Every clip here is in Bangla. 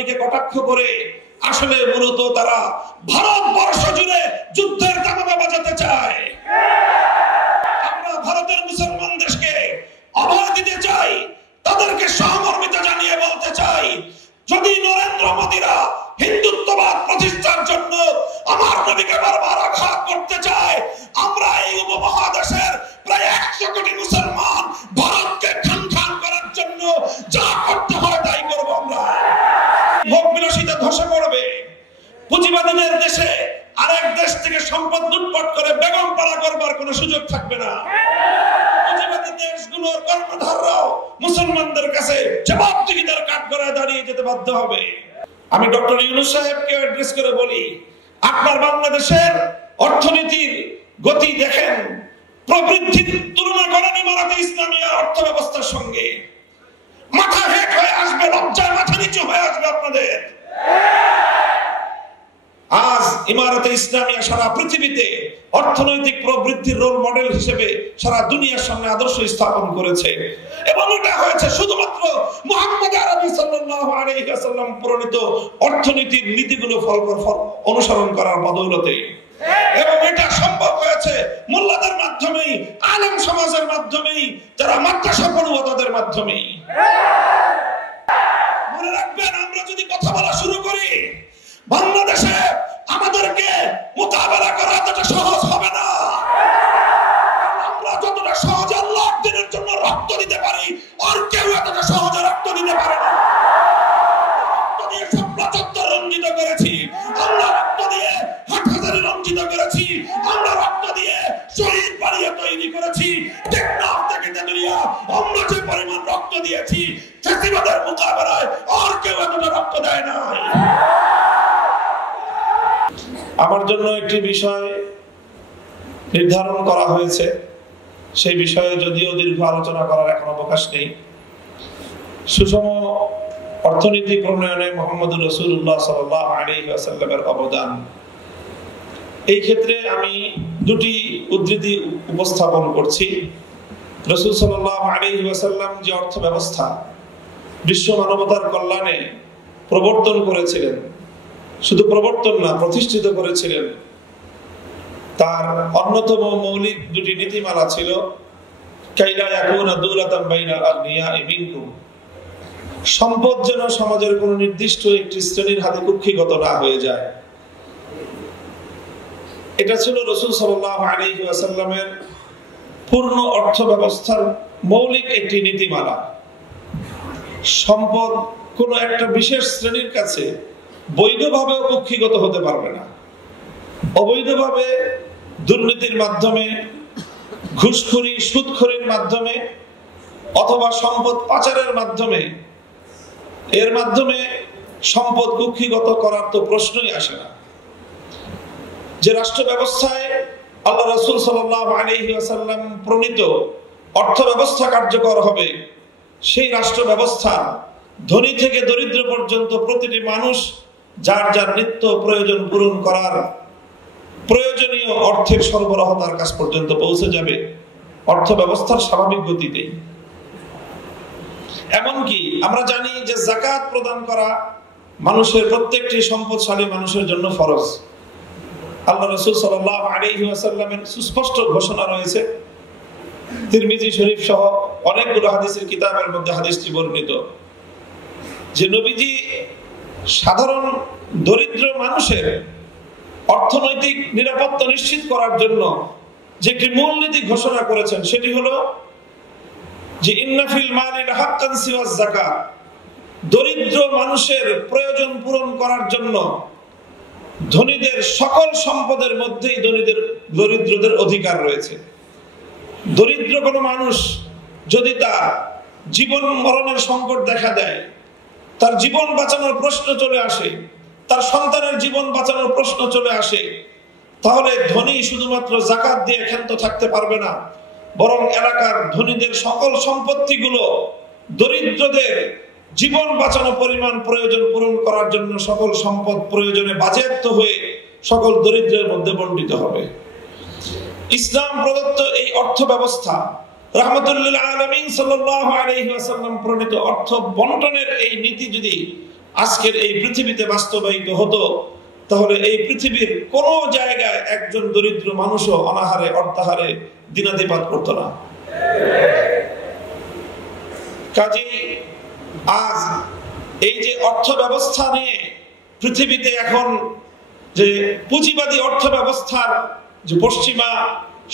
নবীকে কটাক্ষ করে আসলে মূলত তারা ভারতবর্ষ জুড়ে যুদ্ধের দামামা বাজাতে চায়। আমরা ভারতের মুসলমান দেশকে অভয় দিতে চাই, তাদেরকে সহমর্মিতা জানিয়ে বলতে চাই, যদি নরেন্দ্র মোদীরা হিন্দুত্ববাদ প্রতিষ্ঠার জন্য আমার নবীকে বারবার আঘাত করতে চায়, আমরা এই উপমহাদেশের প্রায় 100 কোটি মুসলমান ভারতকে খান খান করার জন্য যা করতে হয় তাই করব। আমরা ভোগ বিলাসিতা ধসে পড়বে, পুঁজিবাদীদের দেশে আরেক দেশ থেকে সম্পদ লুটপাট করে বেগম পাড়া করবার কোনো সুযোগ থাকবে না। পুঁজিবাদী দেশগুলোর কর্ণধাররাও মুসলমানদের কাছে জবাবদিহিতার কাঠগড়ায় দাঁড়িয়ে যেতে বাধ্য হবে। আমি ডক্টর ইউনূস সাহেবকে অ্যাড্রেস করে বলি, আপনার বাংলাদেশের অর্থনীতির গতি দেখেন, প্রবৃদ্ধির তুলনা করেন ইমারতে ইসলামিয়ার অর্থ ব্যবস্থার সঙ্গে। মাথা হেঁট হয়ে আসবে, লজ্জায় মাথা নিচু হয়ে আসবে আপনাদের। আজ ইমারতে ইসলামিয়া সারা পৃথিবীতে অর্থনৈতিক প্রবৃদ্ধির রোল মডেল হিসেবে সারা দুনিয়ার সামনে আদর্শ স্থাপন করেছে, এবং এটা হয়েছে শুধুমাত্র মুহাম্মদ আরবি সাল্লাল্লাহু আলাইহি ওয়াসাল্লাম প্রণীত অর্থনীতির নীতিগুলো অনুসরণ করার বদৌলতে। এবং এটা সম্ভব হয়েছে মোল্লাদের মাধ্যমেই, আলেম সমাজের মাধ্যমেই, যারা মাদ্রাসা পড়ুয়া তাদের মাধ্যমেই। মনে রাখবেন, আমরা যদি কথা বলা শুরু করি, বাংলাদেশে আমাদেরকে মোকাবেলা করা এতটা সহজ হবে না। আমরা যতটা সহজে আল্লাহর দ্বীনের জন্য রক্ত দিতে পারি, আর কেউ এতটা সহজে রক্ত দিতে পারে না। রক্ত দিয়ে শাপলা চত্বর রঞ্জিত করেছি, আমরা রক্ত দিয়ে হাটহাজারী রঞ্জিত করেছি, আমরা রক্ত দিয়ে শহীদ বাড়িয়ে তৈরি করেছি। টেকনাফ থেকে তেতুলিয়া আমরা যে পরিমাণ রক্ত দিয়েছি, ফ্যাসিবাদের মোকাবেলায় আর কেউ এতটা রক্ত দেয় না। আমার জন্য একটি বিষয় নির্ধারণ করা হয়েছে, সেই বিষয়ে যদিও দীর্ঘ আলোচনা করার এখন অবকাশ নেই। সুষম অর্থনীতি প্রণয়নে মুহাম্মদুর রাসূলুল্লাহ সাল্লাল্লাহু আলাইহি ওয়াসাল্লামের অবদান, এই ক্ষেত্রে আমি দুটি উদ্ধৃতি উপস্থাপন করছি। রাসূল সাল্লাল্লাহু আলাইহি ওয়াসাল্লাম যে অর্থ ব্যবস্থা বিশ্ব মানবতার কল্যাণে প্রবর্তন করেছিলেন, শুধু প্রবর্তন না, প্রতিষ্ঠিত করেছিলেন, তার অন্যতম মৌলিক দুটি নীতিমালা ছিল, কাইলা ইয়াকুনা দুলাতাম বাইনাল আগনিয়াই মিনকুম, সম্পদ যেন সমাজের কোন নির্দিষ্ট একটি শ্রেণীর হাতে কুক্ষিগত না হয়ে যায়। এটা ছিল রাসূল সাল্লাল্লাহু আলাইহি ওয়াসাল্লামের পূর্ণ অর্থ ব্যবস্থার মৌলিক একটি নীতিমালা। সম্পদ কোন একটা বিশেষ শ্রেণীর কাছে বৈধভাবেও কুক্ষিগত হতে পারবে না। অবৈধভাবে দুর্নীতির মাধ্যমে, ঘুষখোরি, সুদখোরির মাধ্যমে, অথবা সম্পদ পাচারের মাধ্যমে, এর মাধ্যমে সম্পদ কুক্ষিগত করার তো প্রশ্নই আসে না। যে রাষ্ট্র ব্যবস্থায় আল্লাহ রাসূল সাল্লাল্লাহু আলাইহি ওয়াসাল্লাম প্রণীত অর্থ ব্যবস্থা কার্যকর হবে, সেই রাষ্ট্র ব্যবস্থা ধনী থেকে দরিদ্র পর্যন্ত প্রতিটি মানুষ যার যার নিত্য প্রয়োজন পূরণ করার প্রয়োজনীয় অর্থের সরবরাহ তার কাছ পর্যন্ত পৌঁছে যাবে অর্থ ব্যবস্থার স্বাভাবিক গতিতে। এমনকি আমরা জানি যে যাকাত প্রদান করা মানুষের, প্রত্যেকটি সম্পদশালী মানুষের জন্য ফরজ। আল্লাহ রাসূল সাল্লাল্লাহু আলাইহি ওয়াসাল্লামের সুস্পষ্ট ঘোষণা রয়েছে, তিরমিজি শরীফ সহ অনেকগুলো হাদিসের কিতাবের মধ্যে হাদিসটি বর্ণিত, যে নবীজি সাধারণ দরিদ্র মানুষের অর্থনৈতিক নিরাপত্তা নিশ্চিত করার জন্য যে একটি মূলনীতি ঘোষণা করেছেন, সেটি হলো যে ইন্না ফিল মালি লাহাক্কান সিওয়াজ যাকাত, দরিদ্র মানুষের প্রয়োজন পূরণ করার জন্য ধনীদের সকল সম্পদের মধ্যেই দরিদ্রদের অধিকার রয়েছে। দরিদ্র কোনো মানুষ যদি তার জীবন মরণের সংকট দেখা দেয়, তার জীবন বাঁচানোর প্রশ্ন চলে আসে, তার সন্তানের জীবন বাঁচানোর প্রশ্ন চলে আসে, তাহলে ধনী শুধুমাত্র যাকাত দিয়ে ক্ষান্ত থাকতে পারবে না, বরং এলাকার ধনীদের সকল সম্পত্তিগুলো দরিদ্রদের জীবন বাঁচানো পরিমাণ প্রয়োজন পূরণ করার জন্য সকল সম্পদ প্রয়োজনে বাজেয়াপ্ত হয়ে সকল দরিদ্রের মধ্যে বণ্টিত হবে। ইসলাম প্রদত্ত এই অর্থ ব্যবস্থা, রাহমাতুল লিল আলামিন সাল্লাল্লাহু আলাইহি ওয়াসাল্লাম প্রণীত অর্থ বন্টনের এই নীতি যদি আজকের এই পৃথিবীতে বাস্তবায়িত হতো, তাহলে এই পৃথিবীর কোন জায়গায় একজন দরিদ্র মানুষও অনাহারে অর্থাহারে দিনাতিপাত করতো না। কাজেই আজ এই যে অর্থ ব্যবস্থা নিয়ে পৃথিবীতে এখন যে পুঁজিবাদী অর্থ ব্যবস্থার যে পশ্চিমা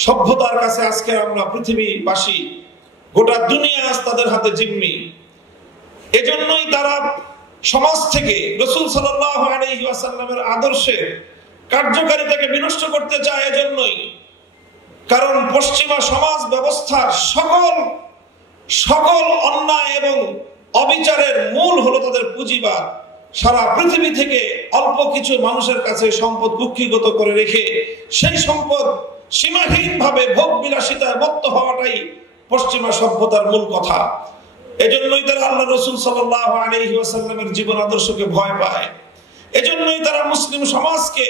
সভ্যতার কাছে আজকে আমরা পৃথিবীবাসী, গোটা দুনিয়া আজ তাদের হাতে জিম্মি। এজন্যই তারা সমাজ থেকে রাসূল সাল্লাল্লাহু আলাইহি ওয়াসাল্লামের আদর্শের কার্যকারিতাকে বিনষ্ট করতে চায়। এজন্যই, কারণ পশ্চিমা সমাজ ব্যবস্থার সকল অন্যায় এবং অবিচারের মূল হলো তাদের পুঁজিবাদ। সারা পৃথিবী থেকে অল্প কিছু মানুষের কাছে সম্পদ কুক্ষিগত করে রেখে সেই সম্পদ সীমাহীনভাবে ভোগ বিলাসিতায় মত্ত হওয়াটাই পশ্চিমা সভ্যতার মূল কথা। এজন্যই তারা আল্লাহ রাসূল সাল্লাল্লাহু আলাইহি ওয়াসাল্লামের জীবন আদর্শকে ভয় পায়। এজন্যই তারা মুসলিম সমাজকে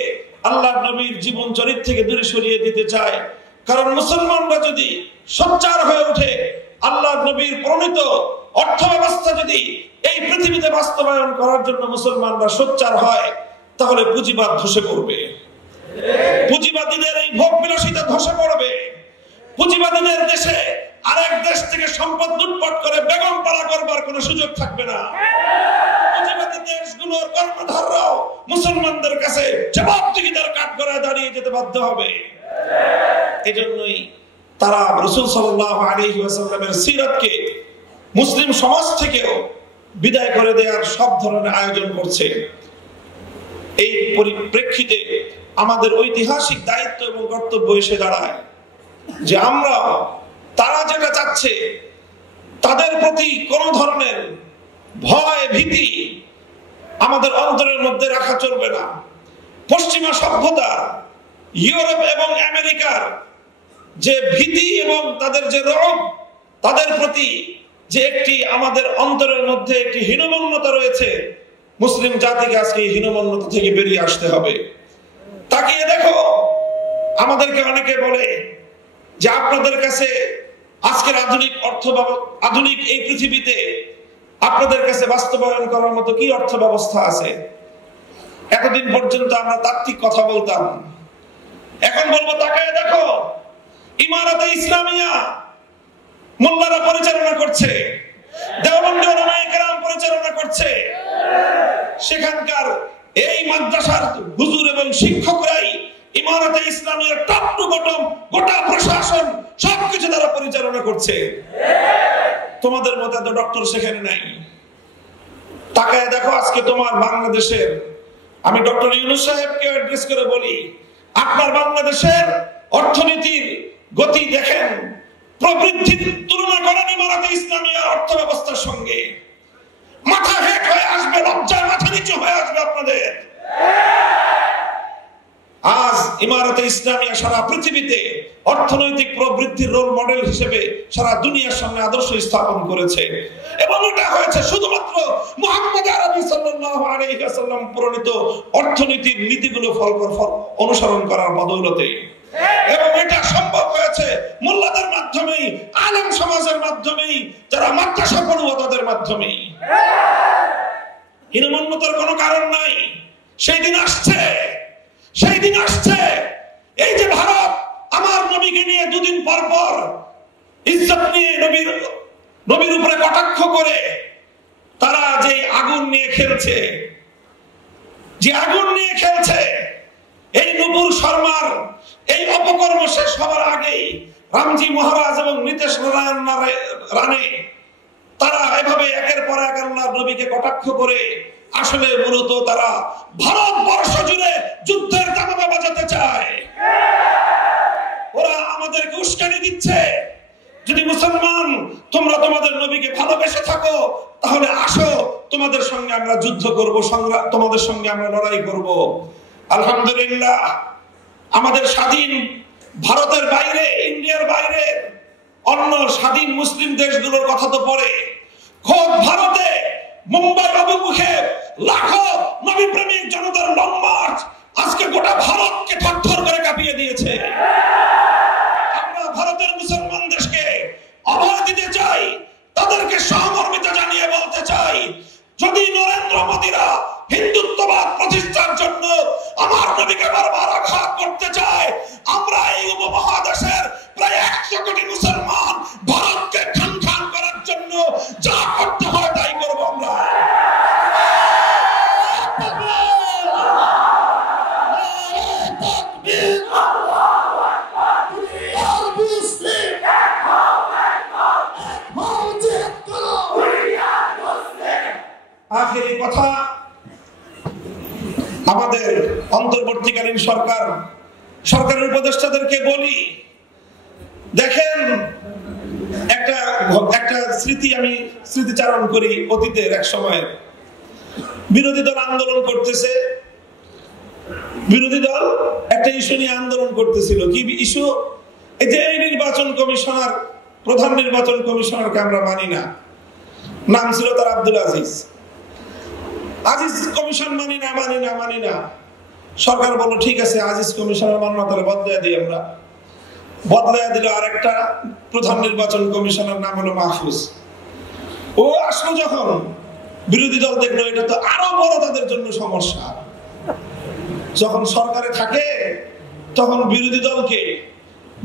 আল্লাহর নবীর জীবন চরিত্র থেকে দূরে সরিয়ে দিতে চায়। কারণ মুসলমানরা যদি সোচ্চার হয়ে ওঠে, আল্লাহর নবীর প্রণীত অর্থ ব্যবস্থা যদি এই পৃথিবীতে বাস্তবায়ন করার জন্য মুসলমানরা সোচ্চার হয়, তাহলে পুঁজিবাদ ধসে পড়বে, পুঁজিবাদীদের এই ভোগ বিলাসিতা ধসে পড়বে। পুঁজিবাদীদের দেশে আরেক দেশ থেকে সম্পদ লুটপাট করে বেগম পালা করবার কোনো সুযোগ থাকবে না। পুঁজিবাদী দেশগুলোর কর্ণধাররাও মুসলমানদের কাছে জবাবদিহিতার কাঠগড়ায় দাঁড়িয়ে যেতে বাধ্য হবে। এজন্যই তারা রাসূল সাল্লাল্লাহু আলাইহি ওয়াসাল্লামের সিরাতকে মুসলিম সমাজ থেকেও বিদায় করে দেওয়ার সব ধরনের আয়োজন করছে। এই পরিপ্রেক্ষিতে আমাদের ঐতিহাসিক দায়িত্ব এবং কর্তব্য এসে দাঁড়ায় যে আমরা তারা যেটা চাচ্ছে তাদের প্রতি কোন ধরনের ভয় ভীতি আমাদের অন্তরের মধ্যে রাখা চলবে না। পশ্চিমা সভ্যতা, ইউরোপ এবং আমেরিকার যে ভীতি এবং তাদের যে রোগ, তাদের প্রতি যে একটি আমাদের অন্তরের মধ্যে একটি হীনমন্যতা রয়েছে, মুসলিম জাতিকে আজকে এই হীনমন্যতা থেকে বেরিয়ে আসতে হবে। তাকিয়ে দেখো, আমাদেরকে অনেকে বলে যে আপনাদের কাছে আজকের আধুনিক এই পৃথিবীতে আপনাদের কাছে বাস্তবায়ন করার মতো কি অর্থ ব্যবস্থা আছে? এতদিন পর্যন্ত আমরা তাত্ত্বিক কথা বলতাম, এখন বলবো তাকায় দেখো, ইমারতে ইসলামিয়া মোল্লারা পরিচালনা করছে, দেওবন্দি উলামায়ে কেরাম পরিচালনা করছে। সেখানকার এই মাদ্রাসার হুজুর এবং শিক্ষকরাই ইমারতে ইসলামিয়ার টপ টু বটম গোটা প্রশাসন সবকিছু তারা পরিচালনা করছে। তোমাদের মতো এত ডক্টর সেখানে নাই। তাকায় দেখো আজকে তোমার বাংলাদেশের, আমি ডক্টর ইউনূস সাহেবকে অ্যাড্রেস করে বলি, আপনার বাংলাদেশের অর্থনীতির গতি দেখেন, প্রবৃদ্ধির তুলনা করেন ইমারতে ইসলামিয়ার অর্থ ব্যবস্থার সঙ্গে। মাথা হেট হয়ে আসবে, লজ্জায় মাথা নিচু হয়ে আসবে আপনাদের। আজ ইমারতে ইসলামিয়া সারা পৃথিবীতে অর্থনৈতিক প্রবৃদ্ধির রোল মডেল হিসেবে সারা দুনিয়ার সামনে আদর্শ স্থাপন করেছে, এবং এটা হয়েছে শুধুমাত্র মুহাম্মদ আরবি সাল্লাল্লাহু আলাইহি ওয়াসাল্লাম প্রণীত অর্থনীতির নীতিগুলো অনুসরণ করার বদৌলতে। এবং এটা সম্ভব হয়েছে মোল্লাদের মাধ্যমেই, আলেম সমাজের মাধ্যমেই, যারা মাদ্রাসা পড়ুয়া তাদের মাধ্যমেই। হীনমন্যতার কোনো কারণ নাই। সেই দিন আসছে, সেই দিন আসছে, এই যে ভারত আমার নবীকে নিয়ে দুদিন পর পর ইজ্জত নিয়ে নবীর উপরে কটাক্ষ করে তারা যে আগুন নিয়ে খেলছে, যে আগুন নিয়ে খেলছে, এই নূপুর শর্মার এই অপকর্ম শেষ হওয়ার আগেই রামজি মহারাজ এবং নীতিশ নারায়ণ রানে তারা এভাবে একের পর এক আল্লাহর নবীকে কটাক্ষ করে আসলে মূলত তারা ভারতবর্ষ জুড়ে যুদ্ধের দামামা বাজাতে চায়। ওরা আমাদেরকে উস্কানি দিচ্ছে, যদি মুসলমান তোমরা তোমাদের নবীকে ভালোবেসে থাকো তাহলে আসো, তোমাদের সঙ্গে আমরা যুদ্ধ করব, তোমাদের সঙ্গে আমরা লড়াই করব। আলহামদুলিল্লাহ, আমাদের স্বাধীন ভারতের বাইরে, ইন্ডিয়ার বাইরে অন্য স্বাধীন মুসলিম দেশগুলোর কথা তো পরে, খোদ ভারতে মুম্বাই অভিমুখে লাখো নবী প্রেমিক জনতার লং মার্চ আজকে গোটা ভারতকে থরথর করে কাঁপিয়ে দিয়েছে। আমরা ভারতের মুসলমান দেশকে অভয় দিতে চাই, তাদেরকে সহমর্মিতা জানিয়ে বলতে চাই, যদি নরেন্দ্র মোদীরা হিন্দুত্ববাদ প্রতিষ্ঠার জন্য হিন্দুত্ববাদ প্রতিষ্ঠার জন্য আমার নবীকে বারবার আঘাত করতে চায়, আমরা এই উপমহাদেশের প্রায় 100 কোটি মুসলমান ভারতকে খান খান করার জন্য যা করতে হয় তাই করবো আমরা। আখেরি কথা, আমাদের অন্তর্বর্তীকালীন সরকারের উপদেষ্টাদেরকে বলি, দেখেন একটা আমি স্মৃতিচারণ করি অতীতের এক সময়। বিরোধী দল আন্দোলন করতেছে, বিরোধী দল একটা ইস্যু নিয়ে আন্দোলন করতেছিল। কি ইস্যু? এই যে নির্বাচন কমিশনার, প্রধান নির্বাচন কমিশনারকে আমরা মানি না, নাম ছিল তার আব্দুল আজিজ কমিশন মানি না। সরকার বলল ঠিক আছে, আজিজ কমিশনার মানব, তাহলে বদলায় দিই আমরা। বদলায় দিল আরেকটা প্রধান নির্বাচন কমিশনার, নাম হলো মাহফুজ। ও আসলো যখন, বিরোধী দল দেখলো এটা তো আরো বড় তাদের জন্য সমস্যা। যখন সরকারে থাকে তখন বিরোধী দলকে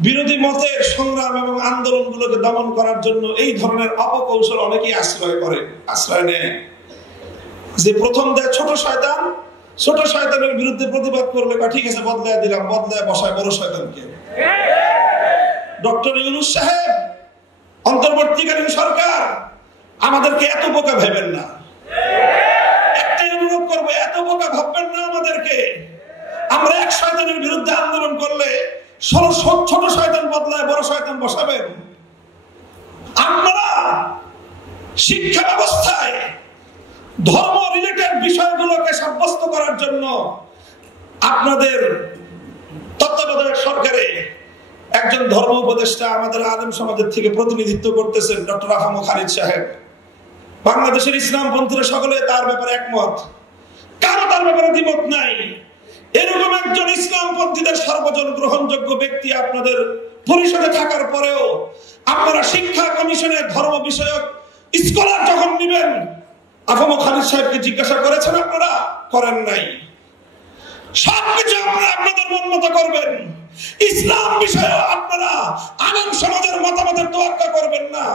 বিরোধী মতের সংগ্রাম এবং আন্দোলনগুলোকে দমন করার জন্য এই ধরনের অপকৌশল অনেকেই আশ্রয় নেয়। যে প্রথম দেয় ছোট শয়তানের বিরুদ্ধে প্রতিবাদ করলে ঠিক আছে বদলায় দিলাম, বদলায় বসায় বড় শয়তানকে। ডক্টর ইউনূস সাহেব, অন্তর্বর্তীকালীন সরকার, আমাদেরকে এত বোকা ভাবেন না। একটাই অনুরোধ করবো, এত বোকা ভাববেন না আমাদেরকে। আমরা এক শয়তানের বিরুদ্ধে আন্দোলন করলে ছোট শয়তান বদলায় বড় শয়তান বসাবেন। আমরা শিক্ষা ব্যবস্থায় ধর্ম রিলেটেড বিষয়গুলোকে সাব্যস্ত করার জন্য আপনাদের তত্ত্বাবধায়ক সরকারে একজন ধর্ম উপদেষ্টা আমাদের আলেম সমাজের থেকে প্রতিনিধিত্ব করতেছেন, ডক্টর আহম খালিদ সাহেব। বাংলাদেশের ইসলামপন্থীরা সকলে তার ব্যাপারে একমত, কারো তার ব্যাপারে দ্বিমত নাই। এরকম একজন ইসলামপন্থীদের সর্বজন গ্রহণযোগ্য ব্যক্তি আপনাদের পরিষদে থাকার পরেও আপনারা শিক্ষা কমিশনে ধর্ম বিষয়ক স্কলার যখন নেবেন, আহম খালিদ সাহেবকে জিজ্ঞাসা করেছেন? আপনারা করেন নাই। সবকিছু আপনারা আপনাদের মন মতো করবেন, ইসলাম বিষয়ে আপনারা আলেম সমাজের মতামতের তোয়াক্কা করবেন না।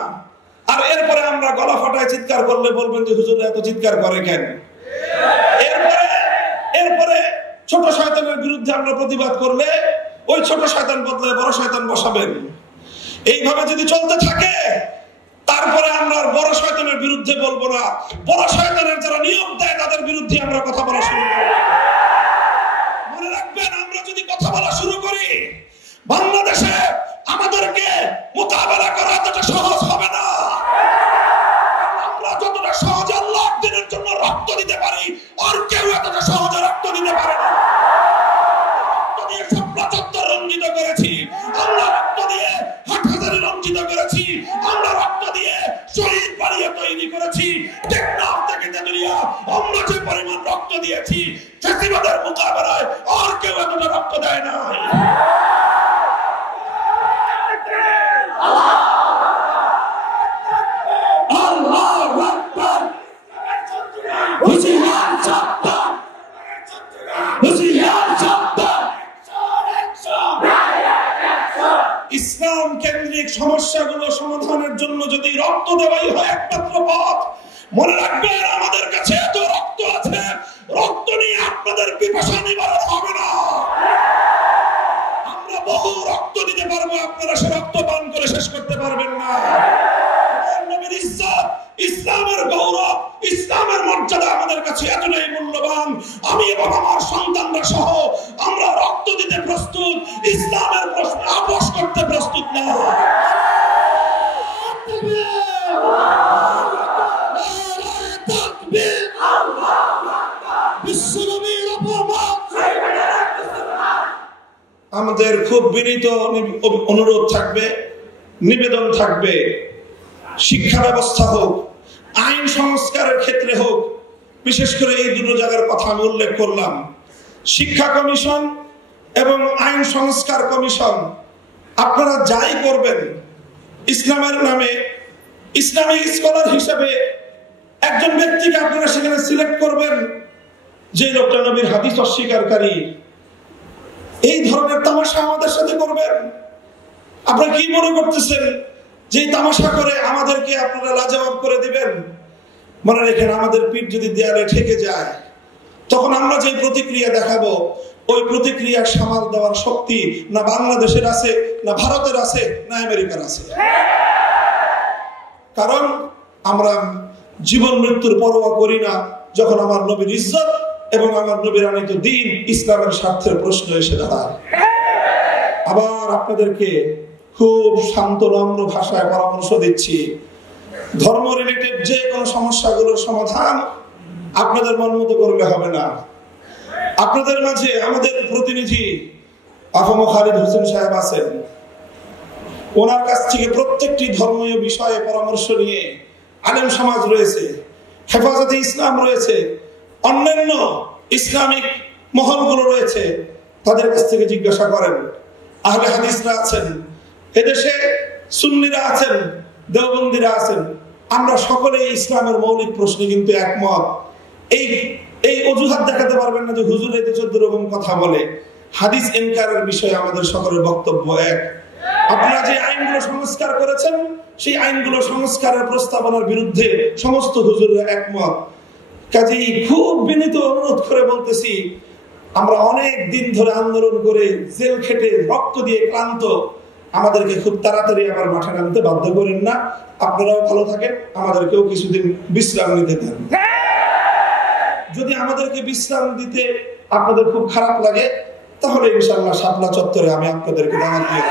আর এরপরে আমরা গলা ফাটায় চিৎকার করলে বলবেন যে হুজুর এত চিৎকার করে কেন? এরপরে ছোট শয়তানের বিরুদ্ধে আমরা প্রতিবাদ করলে ওই ছোট শয়তান বদলায় বড় শয়তান বসাবেন। এইভাবে যদি চলতে থাকে তারপরে আমরা বড় শয়তানের বিরুদ্ধে বলবো না, বড় শয়তানের যারা নিয়ম দেয় তাদের বিরুদ্ধে আমরা কথা বলা শুরু করব। মনে রাখবেন, আমরা যদি কথা বলা শুরু করি বাংলাদেশে আমাদেরকে মোকাবেলা করা এতটা সহজ হবে না। আমরা যতটা সহজে আল্লাহর দ্বীনের জন্য রক্ত দিতে পারি, আর কেউ এতটা সহজে রক্ত দিতে পারে না। রক্ত দিয়ে শাপলা চত্বর রঞ্জিত করেছি, আমরা রক্ত দিয়ে হাটহাজারী রঞ্জিত করেছি, আমরা রক্ত দিয়ে শহীদ বাড়িয়ে তৈরি করেছি। টেকনাফ থেকে তেতুলিয়া আমরা যে পরিমাণ রক্ত দিয়েছি, ফ্যাসিবাদের মোকাবেলায় আর কেউ এতটা রক্ত দেয় না। ইসলাম কেন্দ্রিক সমস্যাগুলো সমাধানের জন্য যদি রক্ত দেওয়াই হয় একমাত্র পথ, মনে রাখবেন আমাদের কাছে এত রক্ত আছে, রক্ত নিয়ে আপনাদের পিপাসা নিবারণ হবে না। আমরা বহু রক্ত দিতে পারবো, আপনারা সে রক্ত পান করে শেষ করতে পারবেন না। নবীর ইজ্জত, ইসলামের গৌরব, ইসলামের মর্যাদা আমাদের কাছে এতটাই মূল্যবান, আমি এবং আমার সন্তানরা সহ আমরা রক্ত দিতে প্রস্তুত, ইসলামের প্রশ্নে আপোষ করতে প্রস্তুত না। আমাদের খুব বিনীত অনুরোধ থাকবে, নিবেদন থাকবে, শিক্ষা ব্যবস্থা হোক, আইন সংস্কারের ক্ষেত্রে হোক, বিশেষ করে এই দুটো জায়গার কথা আমি উল্লেখ করলাম, শিক্ষা কমিশন এবং আইন সংস্কার কমিশন, আপনারা যাই করবেন ইসলামের নামে ইসলামিক স্কলার হিসেবে একজন ব্যক্তিকে আপনারা সেখানে সিলেক্ট করবেন যে লোকটা নবীর হাদিস অস্বীকারী, এই ধরনের তামাশা আমাদের সাথে করবেন। আপনারা কি মনে করতেছেন যে তামাশা করে আমাদেরকে আপনারা লাজবাব করে দিবেন? মনে রেখেন, আমাদের পিঠ যদি দেয়ালে ঠেকে যায়, তখন আমরা যে প্রতিক্রিয়া দেখাবো, ওই প্রতিক্রিয়া সামাল দেওয়ার শক্তি না বাংলাদেশের আছে, না ভারতের আছে, না আমেরিকার আছে। কারণ আমরা জীবন মৃত্যুর পরোয়া করি না যখন আমার নবীর ইজ্জত এবং আমার নবীর আনিত দ্বীন ইসলামের স্বার্থের প্রশ্ন এসে দাঁড়ায়। আবার আপনাদেরকে খুব শান্ত নম্র ভাষায় পরামর্শ দিচ্ছি, ধর্ম রিলেটেড যে কোনো সমস্যাগুলোর সমাধান আপনাদের মন মতো করলে হবে না। আপনাদের মাঝে আমাদের প্রতিনিধি আফম খালিদ হোসেন সাহেব আছেন, ওনার কাছ থেকে প্রত্যেকটি ধর্মীয় বিষয়ে পরামর্শ নিয়ে আলেম সমাজ রয়েছে, হেফাজতে ইসলাম রয়েছে, অন্যান্য ইসলামিক মহলগুলো রয়েছে, তাদের কাছ থেকে জিজ্ঞাসা করেন। আহলে হাদিসরা আছেন, এদেশে সুন্নিরা আছেন, দেওবন্দিরা আছেন, আমরা সকলে ইসলামের মৌলিক প্রশ্নে কিন্তু একমত। এই অজুহাত দেখাতে পারবেন না যে হুজুর এতে 14 রকম কথা বলে। হাদিস ইনকারের বিষয়ে আমাদের সকলের বক্তব্য এক। আপনারা যে আইনগুলো সংস্কার করেছেন, সেই আইনগুলো সংস্কারের প্রস্তাবনার বিরুদ্ধে সমস্ত হুজুররা একমত। কাজেই খুব বিনীত অনুরোধ করে বলতেছি, আমরা অনেক দিন ধরে আন্দোলন করে জেল খেটে রক্ত দিয়ে ক্লান্ত, আমাদেরকে খুব তাড়াতাড়ি আবার মাঠে নামতে বাধ্য করেন না। আপনারাও ভালো থাকেন, আমাদেরকেও কিছুদিন বিশ্রাম নিতে দেন। যদি আমাদেরকে বিশ্রাম দিতে আপনাদের খুব খারাপ লাগে, তাহলে ইনশাআল্লাহ শাপলা চত্বরে আমি আপনাদেরকে দাওয়াত দিয়ে